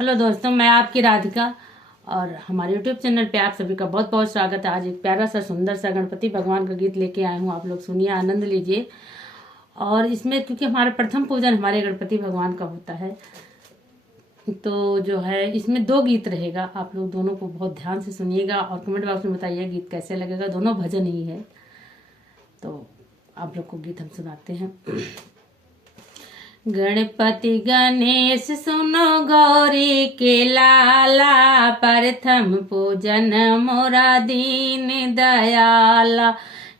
Hello दोस्तों, मैं आपकी राधिका और हमारे यूट्यूब चैनल पे आप सभी का बहुत बहुत स्वागत है। आज एक प्यारा सा सुंदर सा गणपति भगवान का गीत लेके आए हूँ, आप लोग सुनिए, आनंद लीजिए। और इसमें क्योंकि हमारा प्रथम पूजन हमारे गणपति भगवान का होता है, तो जो है इसमें 2 गीत रहेगा। आप लोग दोनों को बहुत ध्यान से सुनिएगा और कमेंट बॉक्स में बताइए गीत कैसे लगेगा। दोनों भजन ही है, तो आप लोग को गीत हम सुनाते हैं। गणपति गणेश सुनो गौरी के लाला, प्रथम पूजन मोरा दीन दयाला।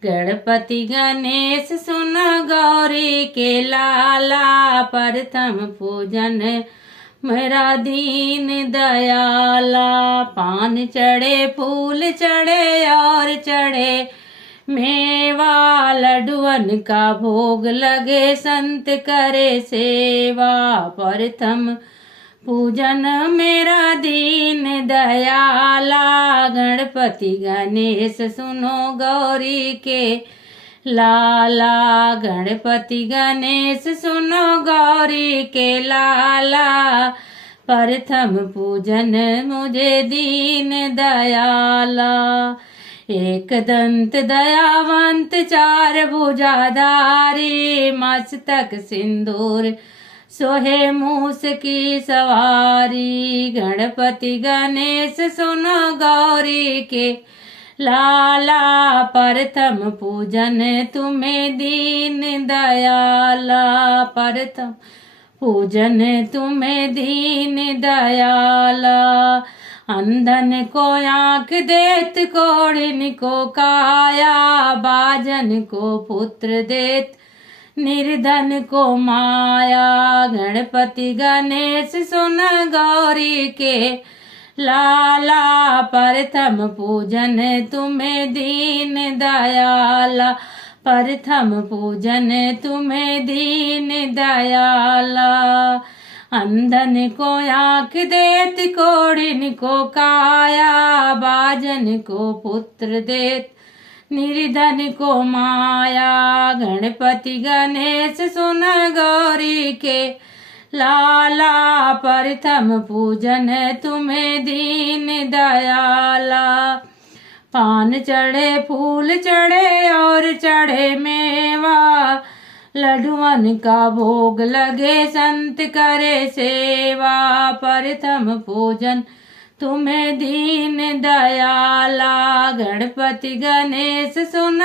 गणपति गणेश सुनो गौरी के लाला, प्रथम पूजन मेरा दीन दयाला। पान चढ़े, फूल चढ़े और चढ़े मेवा, लड्डुअन का भोग लगे, संत करे सेवा। प्रथम पूजन मेरा दीन दयाला, गणपति गणेश सुनो गौरी के लाला। गणपति गणेश सुनो गौरी के लाला, प्रथम पूजन मुझे दीन दयाला। एक दंत दयावंत, 4 भुजाधारी, मस्तक सिंदूर सोहे मूस की सवारी। गणपति गणेश सुनो गौरी के लाला, प्रथम पूजन तुम्हें दीन दयाला। प्रथम पूजन तुम्हें दीन दयाला। अंधन को आंख देत, कोढ़िन को काया, बाजन को पुत्र देत, निर्धन को माया। गणपति गणेश सुन गौरी के लाला, प्रथम पूजन तुम्हें दीन दयाला। प्रथम पूजन तुम्हें दीन दयाला। अंधन को आंख देत, कोढ़िन को काया, बाजन को पुत्र देत, निर्धन को माया। गणपति गणेश सुन गौरी के लाला, प्रथम पूजन तुम्हें दीन दयाला। पान चढ़े, फूल चढ़े और चढ़े मेवा, लड्डुअन का भोग लगे, संत करे सेवा। प्रथम पूजन तुम्हें दीन दयाला। गणपति गणेश सुन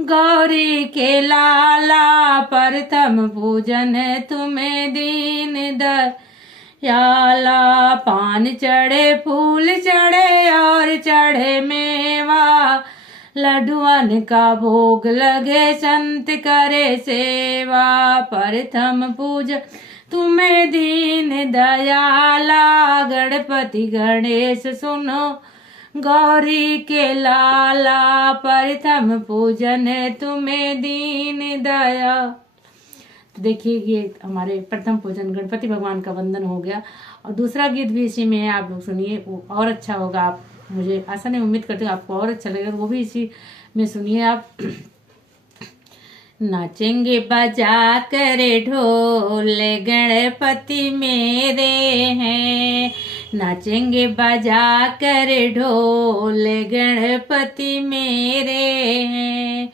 गौरी के लाला, प्रथम पूजन तुम्हें दीन दयाला। पान चढ़े, फूल चढ़े और चढ़े मेवा, लड्डुअन का भोग लगे, संत करे सेवा। प्रथम पूजन तुम्हें दीन दयाला। गणपति गणेश सुनो गौरी के लाला, प्रथम पूजन तुम्हें दीन दया। तो देखिए, ये हमारे प्रथम पूजन गणपति भगवान का वंदन हो गया। और दूसरा गीत भी इसी में है, आप लोग सुनिए, वो और अच्छा होगा। आप मुझे आशा नहीं, उम्मीद करती हूँ आपको और अच्छा लगेगा, वो भी इसी में सुनिए आप। नाचेंगे बजा करे ढोल, गणपति मेरे हैं। नाचेंगे बजा करे ढोल, गणपति मेरे हैं।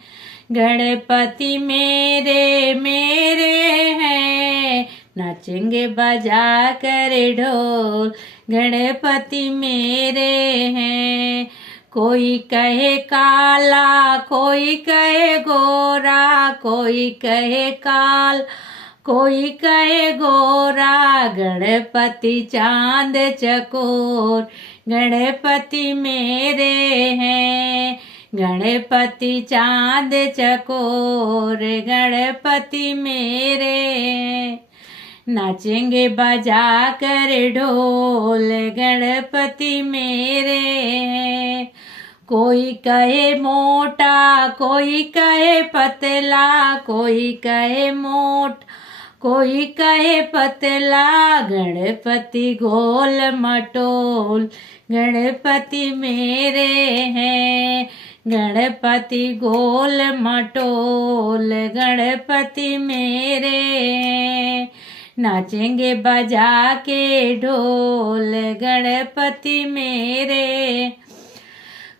गणपति मेरे मेरे हैं, नाचेंगे बजा करे ढोल, गणपति मेरे हैं। कोई कहे काला, कोई कहे गोरा, कोई कहे काल, कोई कहे गोरा, गणपति चांद चकोर, गणपति मेरे हैं। गणपति चांद चकोर, गणपति मेरे हैं। नाचेंगे बजा कर ढोल, गणपति मेरे हैं। कोई कहे मोटा, कोई कहे पतला, कोई कहे मोट, कोई कहे पतला, गणपति गोल मटोल, गणपति मेरे हैं। गणपति गोल मटोल, गणपति मेरे हैं। नाचेंगे बजा के ढोल गणपति मेरे।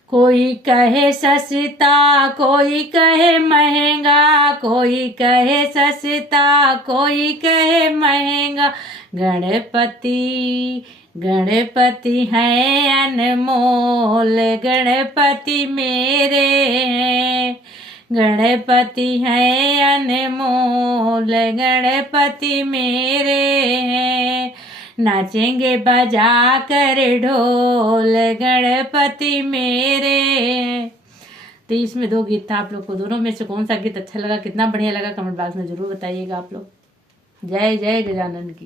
कोई कहे सस्ता कोई कहे महंगा, कोई कहे सस्ता कोई कहे महंगा, गणपति गणपति है अनमोल गणपति मेरे। गणपति है अनमोल गणपति मेरे। नाचेंगे बजा कर ढोल गणपति मेरे। तो इसमें 2 गीत था। आप लोग को दोनों में से कौन सा गीत अच्छा लगा, कितना बढ़िया लगा, कमेंट बॉक्स में जरूर बताइएगा आप लोग। जय जय गजानन की।